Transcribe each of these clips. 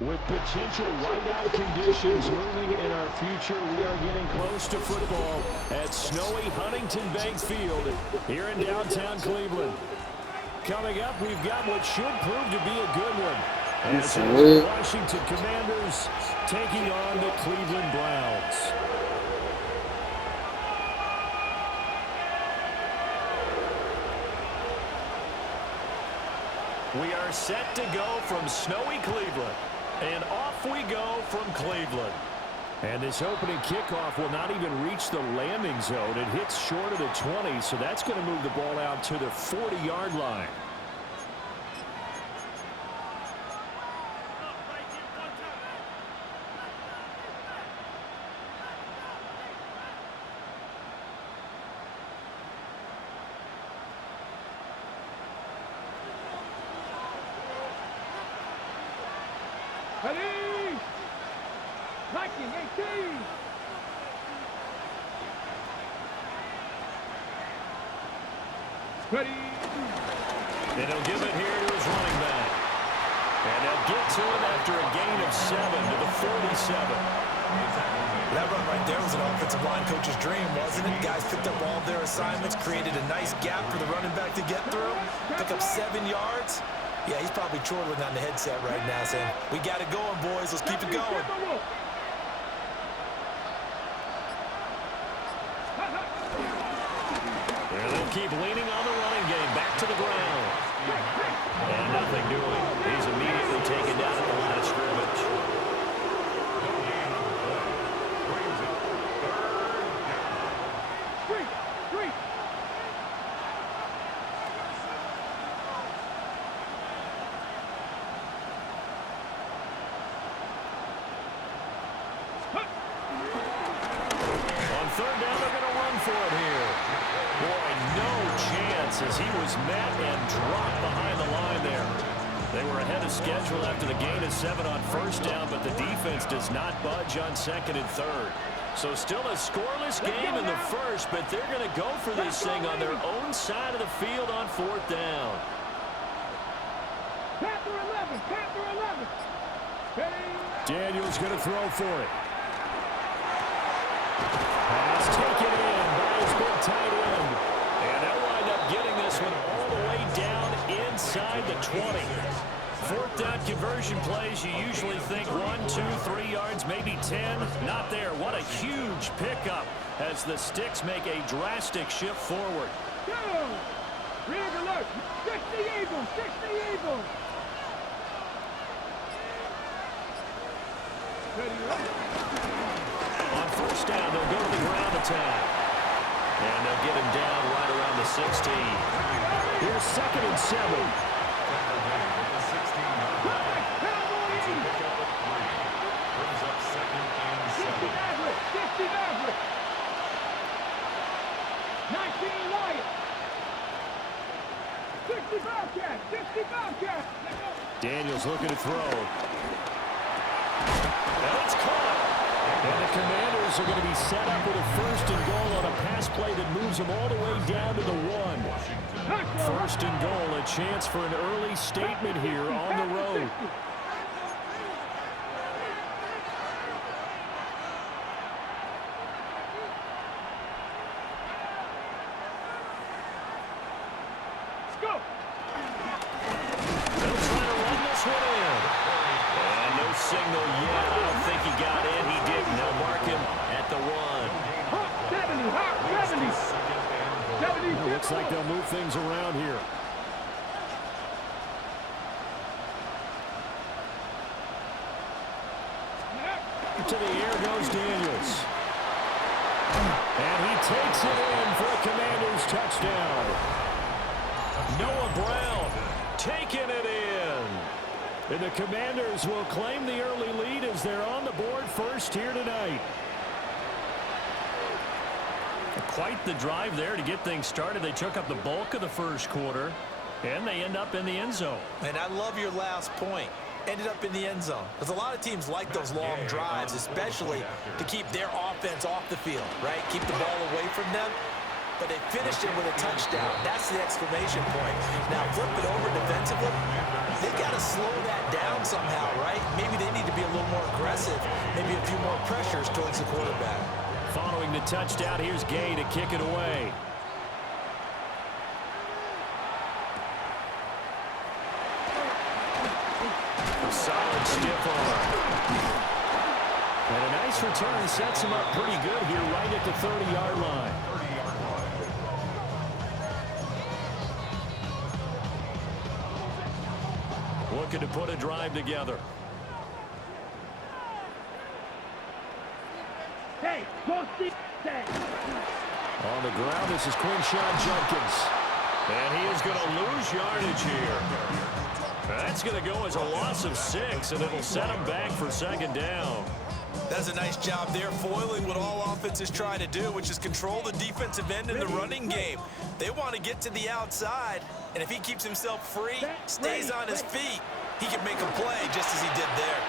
With potential whiteout conditions looming in our future, we are getting close to football at snowy Huntington Bank Field here in downtown Cleveland. Coming up, we've got what should prove to be a good one. As the Washington Commanders taking on the Cleveland Browns. We are set to go from snowy Cleveland. And off we go from Cleveland. And this opening kickoff will not even reach the landing zone. It hits short of the 20, so that's going to move the ball out to the 40-yard line. Ready! Viking 18! Ready! And he'll give it here to his running back. And they'll get to him after a gain of 7 to the 47. That run right there was an offensive line coach's dream, wasn't it? Guys picked up all of their assignments, created a nice gap for the running back to get through, pick up 7 yards. Yeah, he's probably chortling on the headset right now saying, we got it going, boys. Let's keep it going. And they'll keep leaning on the running game. Back to the ground. And nothing doing. He's immediately taken down at the line of scrimmage. As he was met and dropped behind the line there. They were ahead of schedule after the gain of 7 on first down, but the defense does not budge on second and third. So still a scoreless game in the first, but they're going to go for this thing on their own side of the field on fourth down. Panther 11, Panther 11. Daniel's going to throw for it. Pass taken in by his big tight end. And they'll wind up getting this one all the way down inside the 20. Fourth down conversion plays, you usually think 1, 2, 3 yards, maybe 10. Not there. What a huge pickup as the Sticks make a drastic shift forward. Go! Rig alert! 60 Eagles! 60 Eagles! On first down, they'll go to the ground attack. And they'll get him down right around the 16. Here's second and 7. Daniels looking to throw. And it's caught. And the Commanders are going to be set up with a first and goal on a pass play that moves them all the way down to the 1. First and goal, a chance for an early statement here on the road. Signal yet. I don't think he got in. He didn't. They'll mark him at the 1. 70. Looks like they'll move things around here. To the air goes Daniels. And he takes it in for a Commanders touchdown. Noah Brown taking it in. And the Commanders will claim the early lead as they're on the board first here tonight. Quite the drive there to get things started. They took up the bulk of the first quarter, and they end up in the end zone. And I love your last point. Ended up in the end zone. Because a lot of teams like those long drives, especially to keep their offense off the field, right? Keep the ball away from them. but they finished it with a touchdown. That's the exclamation point. Now flip it over defensively. They got to slow that down somehow, right? Maybe they need to be a little more aggressive. Maybe a few more pressures towards the quarterback. Following the touchdown, here's Gay to kick it away. A solid stiff arm. And a nice return sets him up pretty good here right at the 30-yard line. Looking to put a drive together. Hey, go see that. On the ground, this is Quinshawn Judkins. And he is going to lose yardage here. That's going to go as a loss of 6, and it'll set him back for second down. That's a nice job there, foiling what all offenses try to do, which is control the defensive end in the running game. They want to get to the outside, and if he keeps himself free, stays on his feet, he can make a play just as he did there.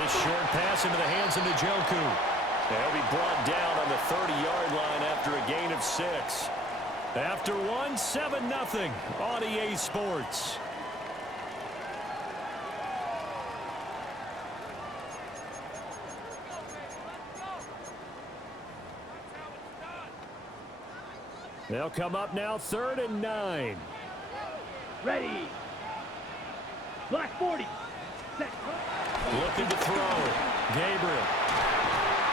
This short pass into the hands of Njoku. He'll be brought down on the 30-yard line after a gain of 6. After one, 7-0 on EA Sports. They'll come up now, 3rd and 9. Ready. Black 40. Set. Looking to throw. Gabriel.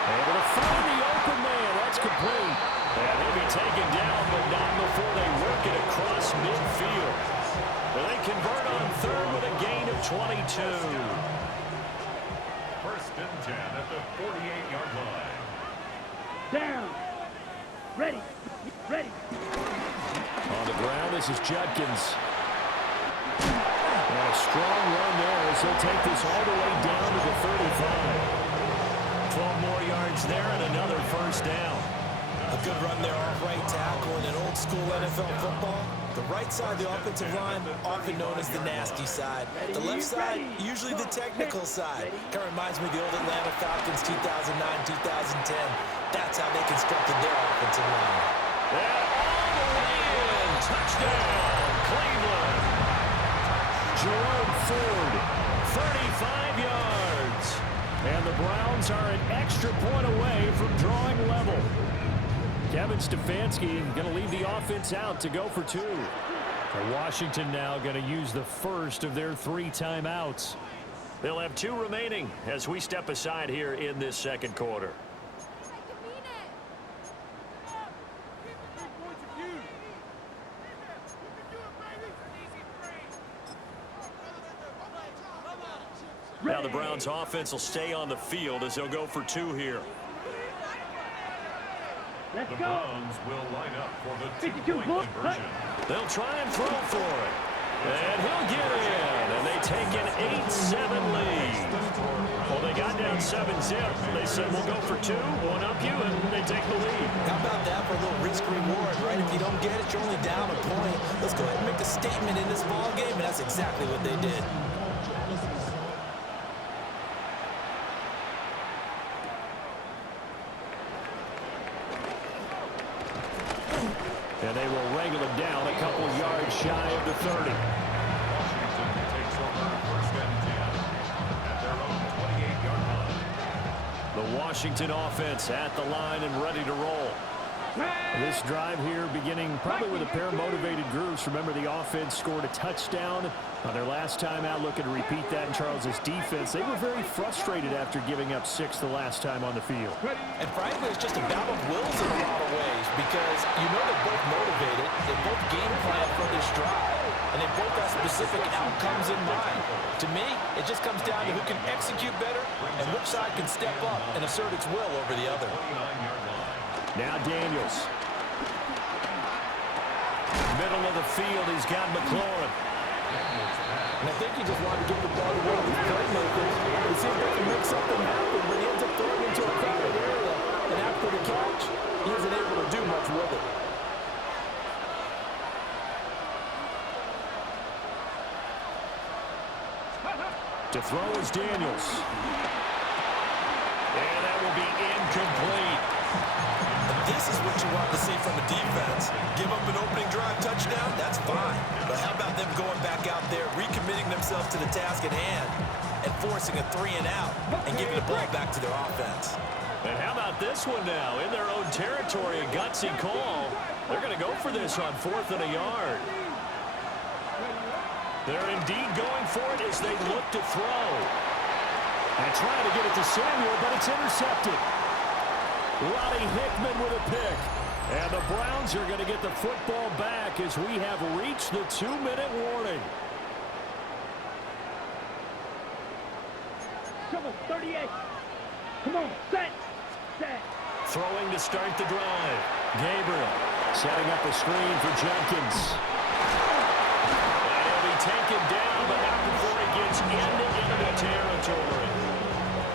Able to find the open man. That's complete. And he'll be taken down, but not before they work it across midfield. Well, they convert on 3rd with a gain of 22. 1st and 10 at the 48-yard line. Down. Ready. Ready. On the ground, this is Judkins. And a strong run there as he'll take this all the way down to the 35. 12 more yards there and another 1st down. A good run there off right tackle in an old-school NFL football. The right side of the offensive line, often known as the nasty side. The left side, usually the technical side. Kind of reminds me of the old Atlanta Falcons 2009-2010. That's how they constructed their offensive line. Yeah, all the way in. Touchdown, Cleveland. Jerome Ford, 35 yards. And the Browns are an extra point away from drawing level. Kevin Stefanski going to leave the offense out to go for 2. Washington now going to use the first of their 3 timeouts. They'll have 2 remaining as we step aside here in this second quarter. Now the Browns offense will stay on the field as they'll go for 2 here. Let's The go. Browns will line up for the 52 2-point bull. conversion. They'll try and throw for it. And he'll get in. And they take an 8-7 lead. Well, they got down 7-zip. They said, we'll go for 2, one up you, and they take the lead. How about that for a little risk reward, right? If you don't get it, you're only down a point. Let's go ahead and make a statement in this ball game, and that's exactly what they did. And they will wrangle him down a couple yards shy of the 30. Washington takes over 1st and 10 at their own 28-yard line. The Washington offense at the line and ready to roll. This drive here beginning probably with a pair of motivated groups. Remember, the offense scored a touchdown on their last time out. Looking to repeat that in Charles's defense. They were very frustrated after giving up 6 the last time on the field. And frankly, it's just a battle of wills in a lot of ways because you know they're both motivated. They both game plan for this drive, and they both have specific outcomes in mind. To me, it just comes down to who can execute better and which side can step up and assert its will over the other. 29-yard line. Now Daniels. Middle of the field, he's got McLaurin. And I think he just wanted to get the ball to one of his playmakers and see if they can make something happen, but he ends up throwing into a crowded area. And after the catch, he isn't able to do much with it. To throw is Daniels. And that will be incomplete. And this is what you want to see from a defense. fine. But how about them going back out there, recommitting themselves to the task at hand, and forcing a 3-and-out and giving the ball back to their offense? And how about this one now? In their own territory, a gutsy call. They're going to go for this on 4th and a yard. They're indeed going for it as they look to throw. And trying to get it to Samuel, but it's intercepted. Roddy Hickman with a pick. And the Browns are going to get the football back as we have reached the 2-minute warning. Come on, 38. Come on, set. Throwing to start the drive. Gabriel setting up a screen for Jenkins. And he'll be taken down, but not before he gets into enemy territory.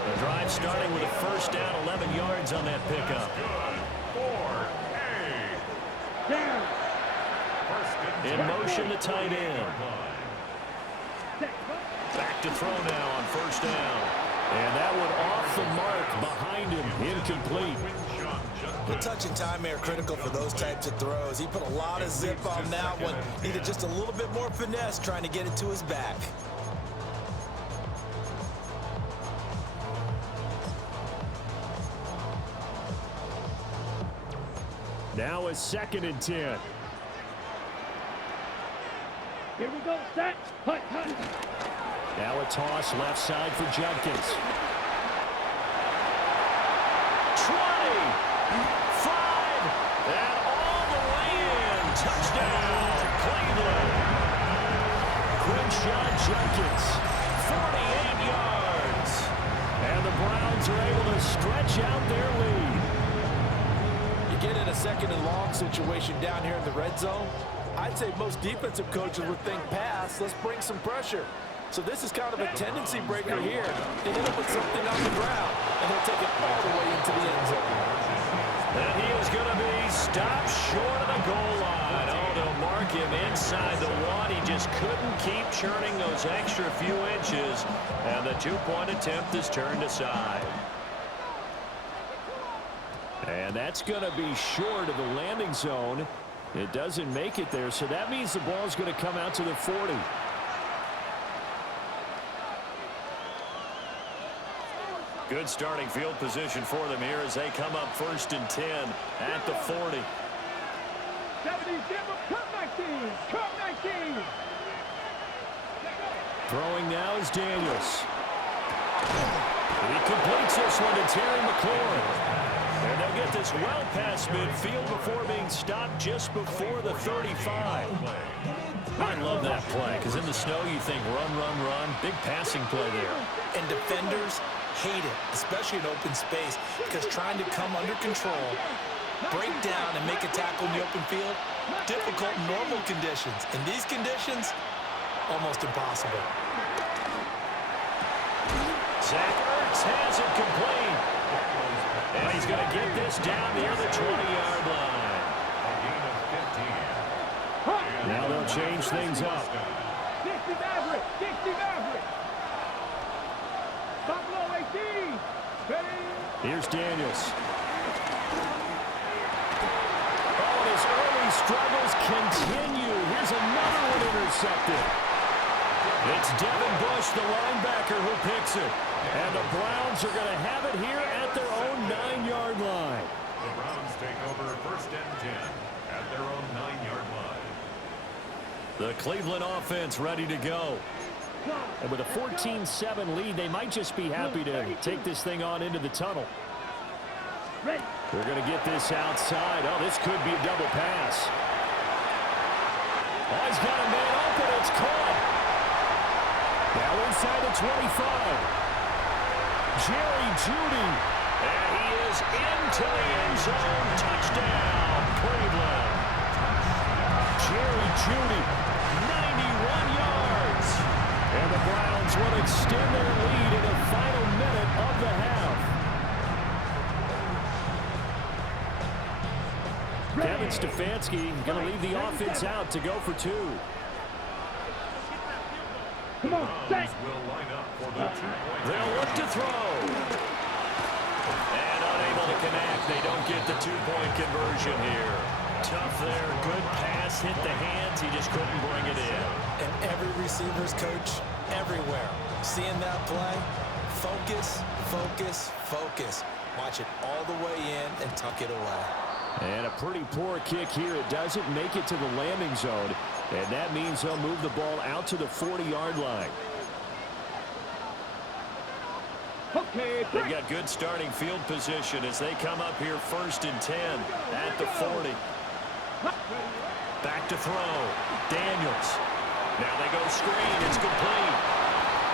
The drive starting with a first down, 11 yards on that pickup. Down. In motion to tight end. Back to throw now on first down. And that one off the mark behind him, incomplete. The touch and time are critical for those types of throws. He put a lot of zip on that one. Needed just a little bit more finesse trying to get it to his back. Now a 2nd and 10. Here we go, set. Hut. Now a toss left side for Jenkins. 20, 5, and all the way in. Touchdown, Cleveland. Crenshaw Jenkins, 48 yards. And the Browns are able to stretch out their lead. You get in a 2nd and long situation down here in the red zone. I'd say most defensive coaches would think pass. Let's bring some pressure. So this is kind of a tendency breaker here. They hit him with something on the ground, and he'll take it all the way into the end zone. And he is going to be stopped short of the goal line. Oh, they'll mark him inside the 1. He just couldn't keep churning those extra few inches, and the 2-point attempt is turned aside. And that's going to be short of the landing zone. It doesn't make it there, so that means the ball's going to come out to the 40. Good starting field position for them here as they come up 1st and 10 at the 40. 70, come 19. Throwing now is Daniels. He completes this one to Terry McLaurin. And they'll get this well past midfield before being stopped just before the 35. I love that play because in the snow you think run. Big passing play there. And defenders hate it, especially in open space, because trying to come under control, break down, and make a tackle in the open field, difficult in normal conditions. In these conditions, almost impossible. Zach Ertz has it complete. And he's going to get this down near the 20-yard line. Now they'll change things up. 60 Maverick. Buffalo 18. Ready. Here's Daniels. Oh, and his early struggles continue. Here's another one intercepted. It's Devin Bush, the linebacker, who picks it. And the Browns are going to have it here at their own 9-yard line. The Browns take over 1st and 10 at their own 9-yard line. The Cleveland offense ready to go. And with a 14-7 lead, they might just be happy to take this thing on into the tunnel. Ready. They're going to get this outside. Oh, this could be a double pass. Oh, he's got a man open. It's caught. Now inside the 25. Jerry Jeudy. And he is into the end zone. Touchdown, Cleveland. Jerry Jeudy, 91 yards. And the Browns will extend their lead in the final minute of the half. Kevin Stefanski going to leave the offense out to go for 2. Come on, set. Will line up for the 2-point. They'll look to throw. And unable to connect. They don't get the 2-point conversion here. Tough there. Good pass pass hit the hands. He just couldn't bring it in. And every receiver's coach everywhere. Seeing that play, focus, focus, focus. Watch it all the way in and tuck it away. And a pretty poor kick here. It doesn't make it to the landing zone. And that means he'll move the ball out to the 40-yard line. Okay, They've got good starting field position as they come up here 1st and 10 at the 40. Back to throw. Daniels. Now they go screen. It's complete.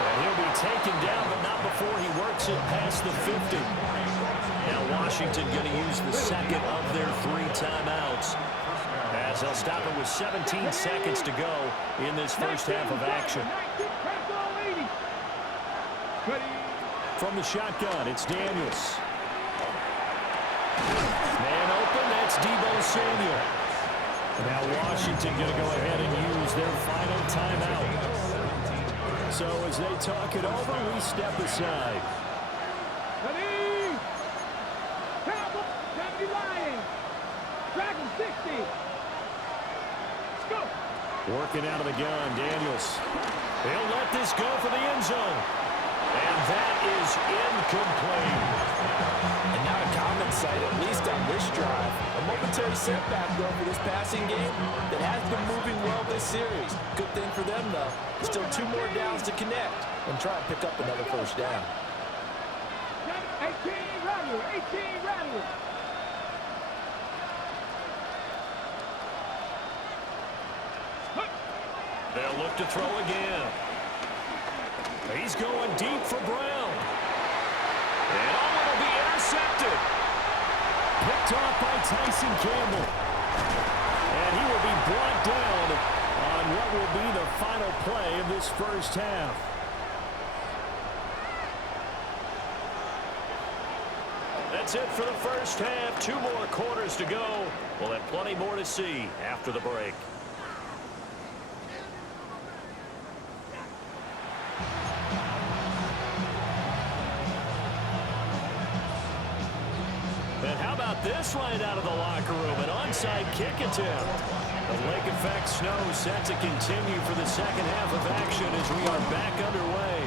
And he'll be taken down, but not before he works it past the 50. Now Washington going to use the second of their 3 timeouts, as they'll stop it with 17 seconds to go in this first half of action. From the shotgun, it's Daniels. Man open, that's Deebo Samuel. Now Washington going to go ahead and use their final timeout. So as they talk it over, we step aside. Ready? Cowboy, 70 Lions. Dragon 60. Let's go. Working out of the gun, Daniels. He'll let this go for the end zone. And that is incomplete. And not a common sight, at least on this drive. A momentary setback, though, for this passing game that has been moving well this series. Good thing for them, though. Still 2 more downs to connect and try and pick up another first down. 18 rattle, 18 rattle. They'll look to throw again. He's going deep for Brown. And it'll be intercepted. Picked off by Tyson Campbell. And he will be brought down on what will be the final play of this first half. That's it for the first half. 2 more quarters to go. We'll have plenty more to see after the break. And how about this right out of the locker room? An onside kick attempt. The lake effect snow set to continue for the second half of action as we are back underway.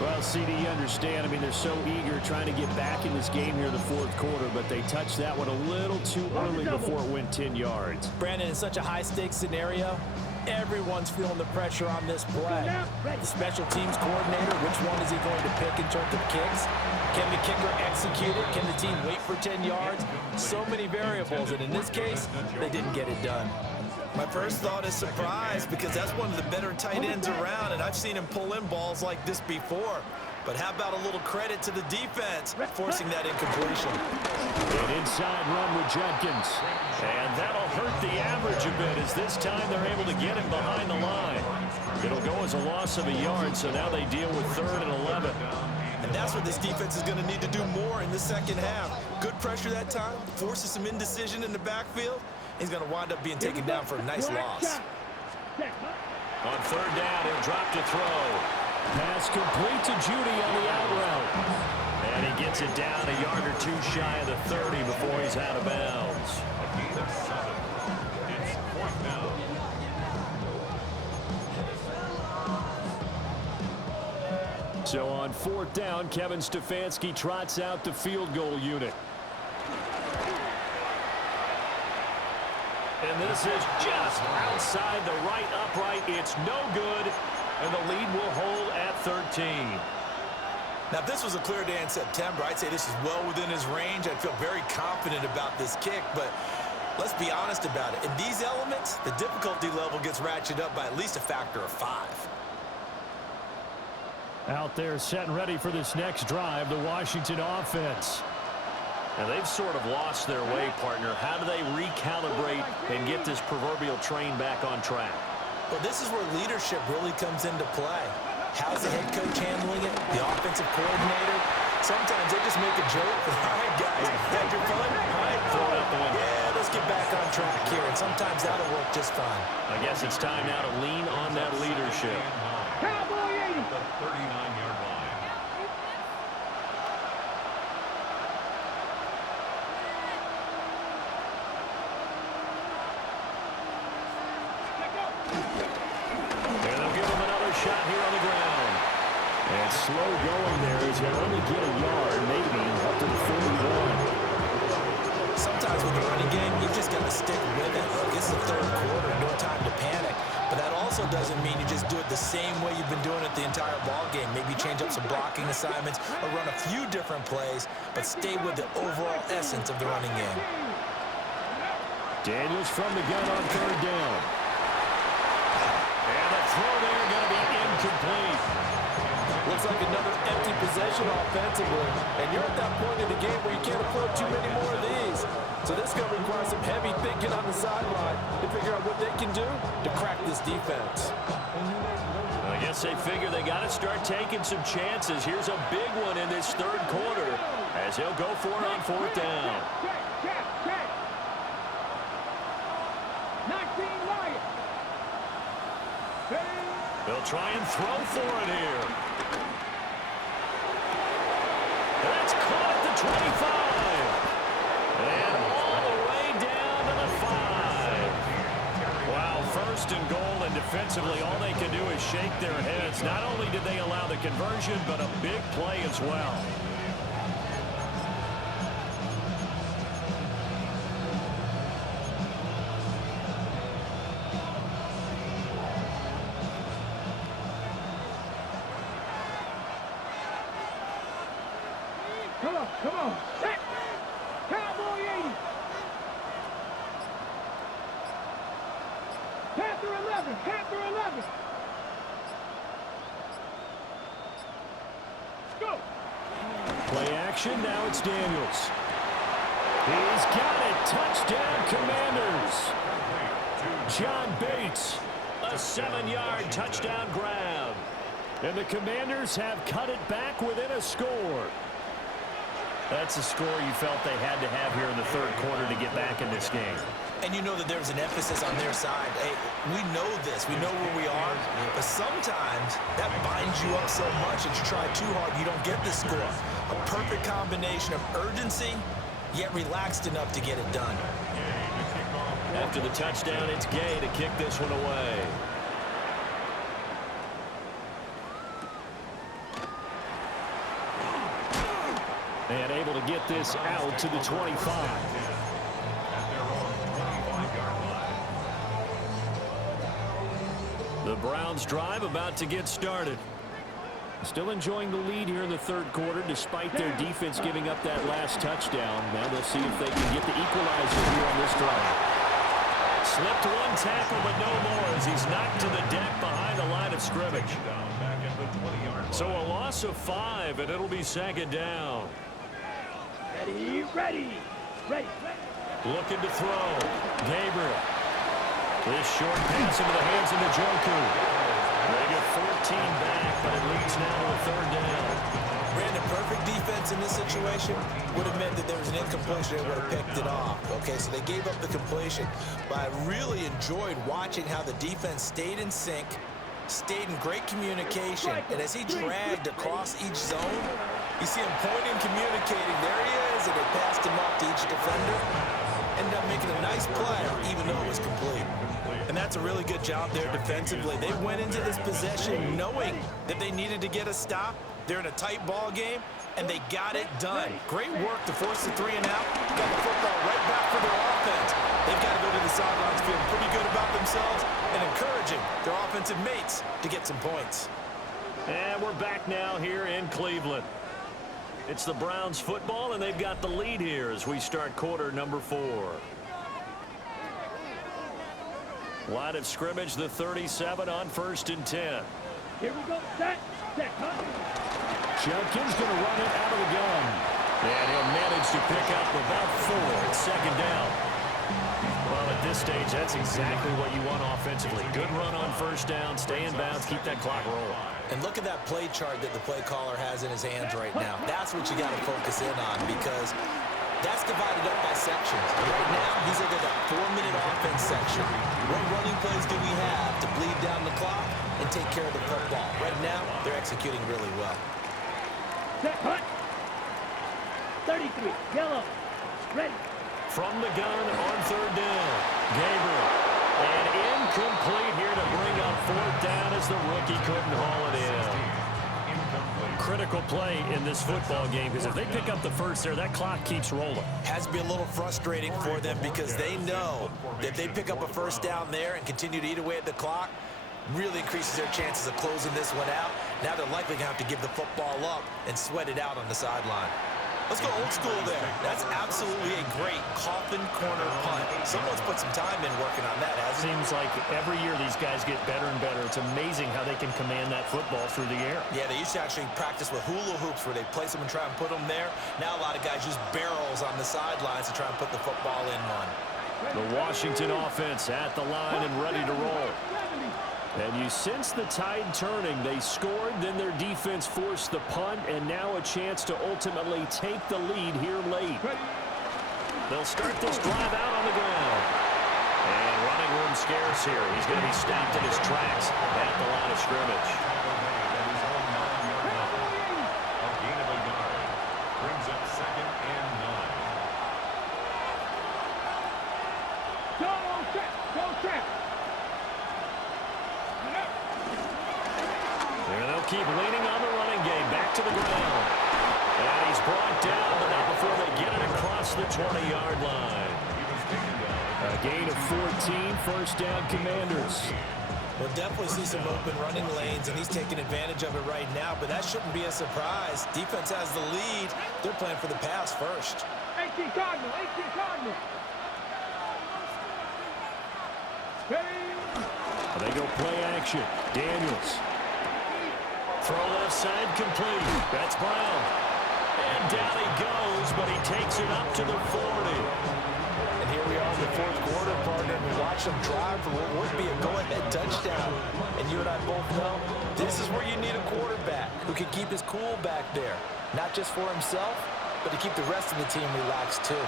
Well, CD, you understand. I mean, they're so eager trying to get back in this game here in the 4th quarter, but they touched that one a little too early before it went 10 yards. Brandon, in such a high-stakes scenario, everyone's feeling the pressure on this play. The special teams coordinator, which one is he going to pick in terms of kicks? Can the kicker execute it? Can the team wait for 10 yards? So many variables, and in this case, they didn't get it done. My first thought is surprise, because that's one of the better tight ends around, and I've seen him pull in balls like this before. But how about a little credit to the defense forcing that incompletion? An inside run with Jenkins. And that'll hurt the average a bit, as this time they're able to get him behind the line. It'll go as a loss of a yard, so now they deal with 3rd and 11. And that's what this defense is going to need to do more in the second half. Good pressure that time, forces some indecision in the backfield. He's going to wind up being taken down for a nice loss. On 3rd down, he'll drop to throw. Pass complete to Judy on the out route. And he gets it down a yard or 2 shy of the 30 before he's out of bounds. A gain of 7. It's 4th down. So on 4th down, Kevin Stefanski trots out the field goal unit. And this is just outside the right upright. It's no good, and the lead will hold at 13. Now, if this was a clear day in September, I'd say this is well within his range. I'd feel very confident about this kick, but let's be honest about it. In these elements, the difficulty level gets ratcheted up by at least a factor of 5. Out there set and ready for this next drive, the Washington offense. And they've sort of lost their way, partner. How do they recalibrate and get this proverbial train back on track? Well, this is where leadership really comes into play. How's the head coach handling it? The offensive coordinator? Sometimes they just make a joke. All right, guys, had your fun? All right, Throw it out the window. Yeah, let's get back on track here. And sometimes that'll work just fine. I guess it's time now to lean on that leadership. Cowboy 80. The 39-yard line. shot here on the ground. And slow going there as he'll only get a yard, maybe up to the 41. Sometimes with the running game, you've just got to stick with it. Look, it's the third quarter, no time to panic. But that also doesn't mean you just do it the same way you've been doing it the entire ball game. Maybe change up some blocking assignments or run a few different plays, but stay with the overall essence of the running game. Daniels from the gun on third down. And the throw there going to be incomplete. Looks like another empty possession offensively. And you're at that point in the game where you can't afford too many more of these. So this is going to require some heavy thinking on the sideline to figure out what they can do to crack this defense. I guess they figure they got to start taking some chances. Here's a big one in this third quarter as he'll go for it on fourth down. Check. 19 Lions. They'll try and throw for it here. That's caught at the 25. And all the way down to the 5. Wow, first and goal, and defensively all they can do is shake their heads. Not only did they allow the conversion, but a big play as well. Come on. Set. Cowboy 80. Panther 11. Go. Play action, now it's Daniels. He's got it. Touchdown, Commanders. John Bates, a 7-yard touchdown grab. And the Commanders have cut it back within a score. That's a score you felt they had to have here in the third quarter to get back in this game. And you know that there's an emphasis on their side. Hey, we know this. We know where we are. But sometimes that binds you up so much and you try too hard, you don't get the score. A perfect combination of urgency, yet relaxed enough to get it done. After the touchdown, it's Gay to kick this one away. And able to get this out to the 25. The Browns drive about to get started. Still enjoying the lead here in the third quarter despite their defense giving up that last touchdown. Now they'll see if they can get the equalizer here on this drive. Slipped one tackle, but no more as he's knocked to the deck behind the line of scrimmage. So a loss of 5, and it'll be second down. Ready. Looking to throw. Gabriel. This short pass into the hands of Njoku. They get 14 back, but it leads now to a third down. Brandon, perfect defense in this situation would have meant that there was an incompletion and would have picked it off. Okay, so they gave up the completion. But I really enjoyed watching how the defense stayed in sync, stayed in great communication, and as he dragged across each zone, you see him pointing, communicating. There he is, and they passed him off to each defender. Ended up making a nice play, even though it was complete. And that's a really good job there defensively. They went into this possession knowing that they needed to get a stop. They're in a tight ball game, and they got it done. Great work to force the 3 and out. Got the football right back for their offense. They've got to go to the sidelines feeling pretty good about themselves and encouraging their offensive mates to get some points. And we're back now here in Cleveland. It's the Browns football, and they've got the lead here as we start quarter number 4. Line of scrimmage, the 37 on 1st and 10. Here we go. Set. Judkins going to run it out of the gun. And he'll manage to pick up about 4 at second down. Well, at this stage, that's exactly what you want offensively. Good run on first down, stay in bounds, keep that clock rolling. And look at that play chart that the play caller has in his hands right now. That's what you got to focus in on because that's divided up by sections. Right now, he's looking at that 4-minute offense section. What running plays do we have to bleed down the clock and take care of the football? Right now, they're executing really well. Set. Hunt. 33. Yellow. Ready. From the gun on third down. Gabriel. And incomplete here to bring up fourth down as the rookie couldn't haul it in. Critical play in this football game because if they pick up the first there, that clock keeps rolling. Has to be a little frustrating for them because they know that if they pick up a first down there and continue to eat away at the clock, really increases their chances of closing this one out. Now they're likely going to have to give the football up and sweat it out on the sideline. Let's go old school there. That's absolutely a great coffin corner punt. Someone's put some time in working on that, hasn't it? Seems like every year these guys get better and better. It's amazing how they can command that football through the air. Yeah, they used to actually practice with hula hoops where they place them and try and put them there. Now a lot of guys use barrels on the sidelines to try and put the football in one. The Washington offense at the line and ready to roll. And you sense the tide turning. They scored, then their defense forced the punt, and now a chance to ultimately take the lead here late. They'll start this drive out on the ground. And running room scarce here. He's going to be stopped in his tracks at the line of scrimmage. Brings up 2nd and 9. Go check. And they'll keep leaning on the running game. Back to the ground. And he's brought down, but not before they get it across the 20-yard line. A gain of 14, first down Commanders. We'll definitely see some open running lanes, and he's taking advantage of it right now, but that shouldn't be a surprise. Defense has the lead. They're playing for the pass first. 18 Cardinal. They go play action. Daniels. Throw left side complete. That's Brown. And down he goes, but he takes it up to the 40. And here we are in the fourth quarter, partner. We watch them drive for what would be a go-ahead touchdown. And you and I both know this is where you need a quarterback who can keep his cool back there. Not just for himself, but to keep the rest of the team relaxed too.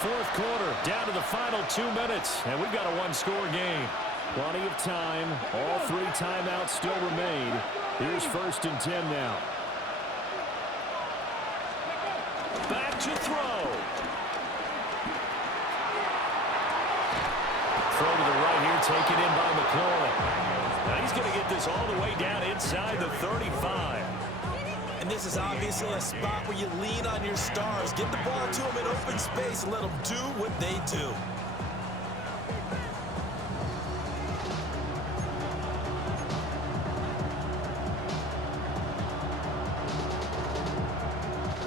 Fourth quarter, down to the final 2 minutes, and we've got a one-score game. Plenty of time. All 3 timeouts still remain. Here's 1st and 10 now. Back to throw. Throw to the right here, taken in by McLaurin. Now he's going to get this all the way down inside the 35. And this is obviously a spot where you lean on your stars. Get the ball to them in open space and let them do what they do.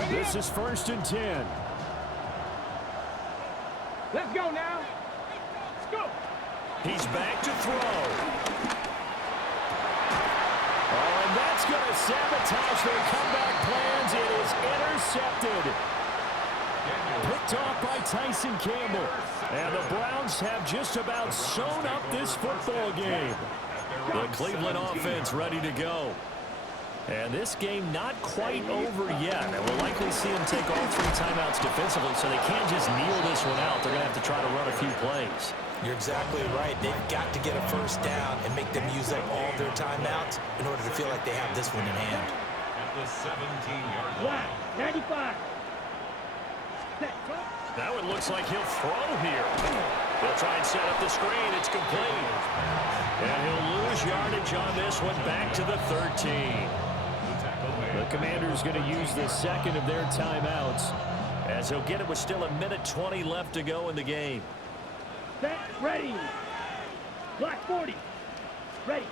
This is 1st and 10. Let's go now. Let's go. He's back to throw. Oh, and that's going to sabotage their comeback plans. It is intercepted. Picked off by Tyson Campbell. And the Browns have just about sewn up this football game. The Cleveland offense ready to go. And this game not quite over yet. And we'll likely see them take all 3 timeouts defensively, so they can't just kneel this one out. They're going to have to try to run a few plays. You're exactly right. They've got to get a first down and make them use up all their timeouts in order to feel like they have this one in hand. At the 17-yard line. 95. Now it looks like he'll throw here. They'll try and set up the screen. It's complete. And he'll lose yardage on this one, back to the 13. The Commanders going to use the second of their timeouts as he'll get it with still 1:20 left to go in the game. Set, ready. Block 40. Ready.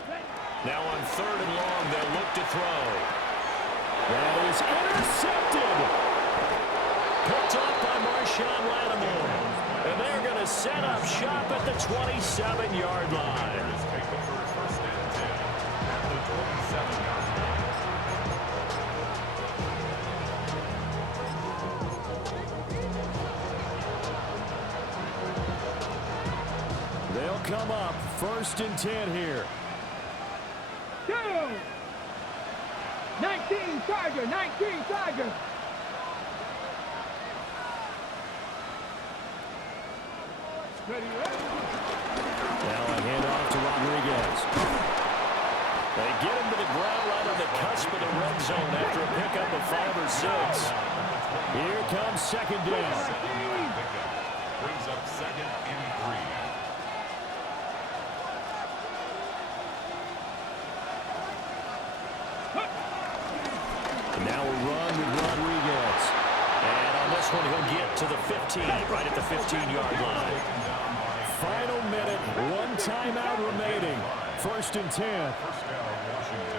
Now on 3rd and long, they'll look to throw. That is intercepted. Picked off by Marshawn Lattimore. And they're going to set up shop at the 27-yard line. Take over 1st and 10 at the 27-yard line. They'll come up 1st and 10 here. Go. 19 Charger. 19 Charger. Ready. Now a handoff to Rodriguez. They get him to the ground right on the cusp of the red zone after a pickup of 5 or 6. Here comes 2nd down. Brings up 2nd and 3. to the 15, right at the 15-yard line. Final minute, one timeout remaining. 1st and 10.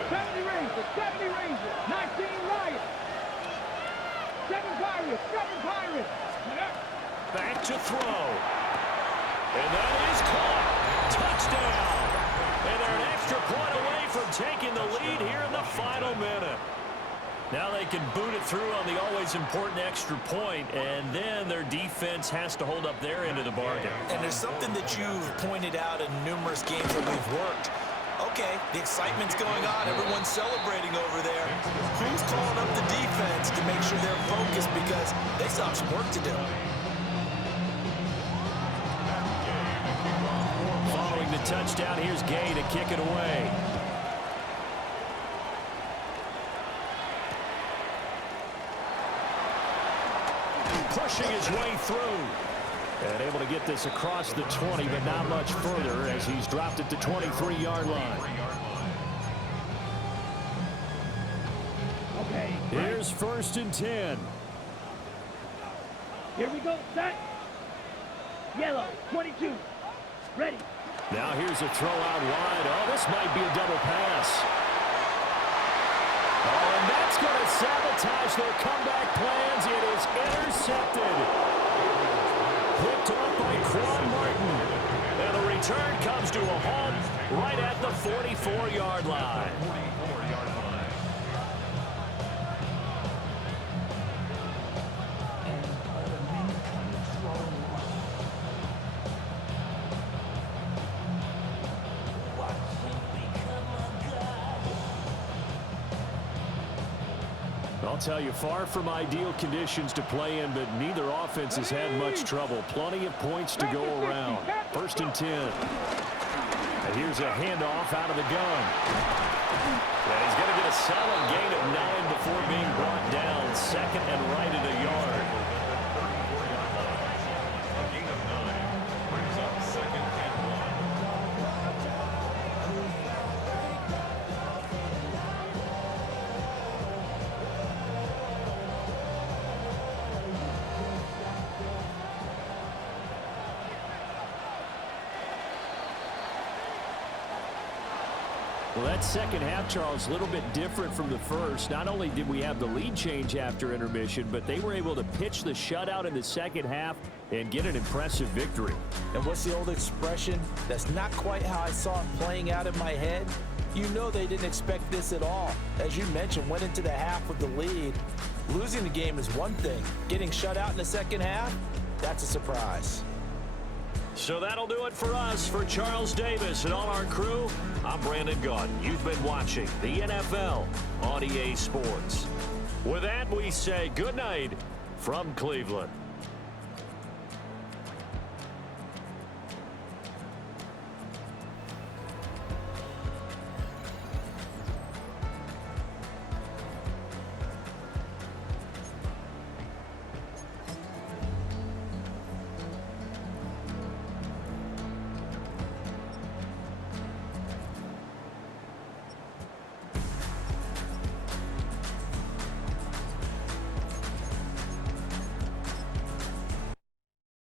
70 Rangers, 19 Lions. 7 Pirates, 7 Pirates. Back to throw. And that is caught. Touchdown. And they're an extra point away from taking the lead here in the final minute. Now they can boot it through on the always important extra point, and then their defense has to hold up their end of the bargain. And there's something that you've pointed out in numerous games that we've worked. Okay, the excitement's going on. Everyone's celebrating over there. Who's calling up the defense to make sure they're focused because they still have some work to do? Following the touchdown, here's Gay to kick it away. Pushing his way through. And able to get this across the 20, but not much further as he's dropped at the 23-yard line. Okay. Here's 1st and 10. Here we go, set. Yellow, 22. Ready. Now here's a throw out wide. Oh, this might be a double pass. Oh, and that's going to sabotage their comeback plans. It is intercepted. Picked off by Quan Martin. And the return comes to a home right at the 44-yard line. I'll tell you, far from ideal conditions to play in, but neither offense has had much trouble. Plenty of points to go around. 1st and 10. And here's a handoff out of the gun. And he's going to get a solid gain of 9 before being brought down. 2nd and right at a yard. A gain of 9 brings up 2nd and 1. Well, that second half, Charles, a little bit different from the first. Not only did we have the lead change after intermission, but they were able to pitch the shutout in the second half and get an impressive victory. And what's the old expression? That's not quite how I saw it playing out in my head. You know they didn't expect this at all. As you mentioned, went into the half with the lead. Losing the game is one thing. Getting shut out in the second half, that's a surprise. So that'll do it for us. For Charles Davis and all our crew, I'm Brandon Gaudin. You've been watching the NFL on EA Sports. With that, we say good night from Cleveland.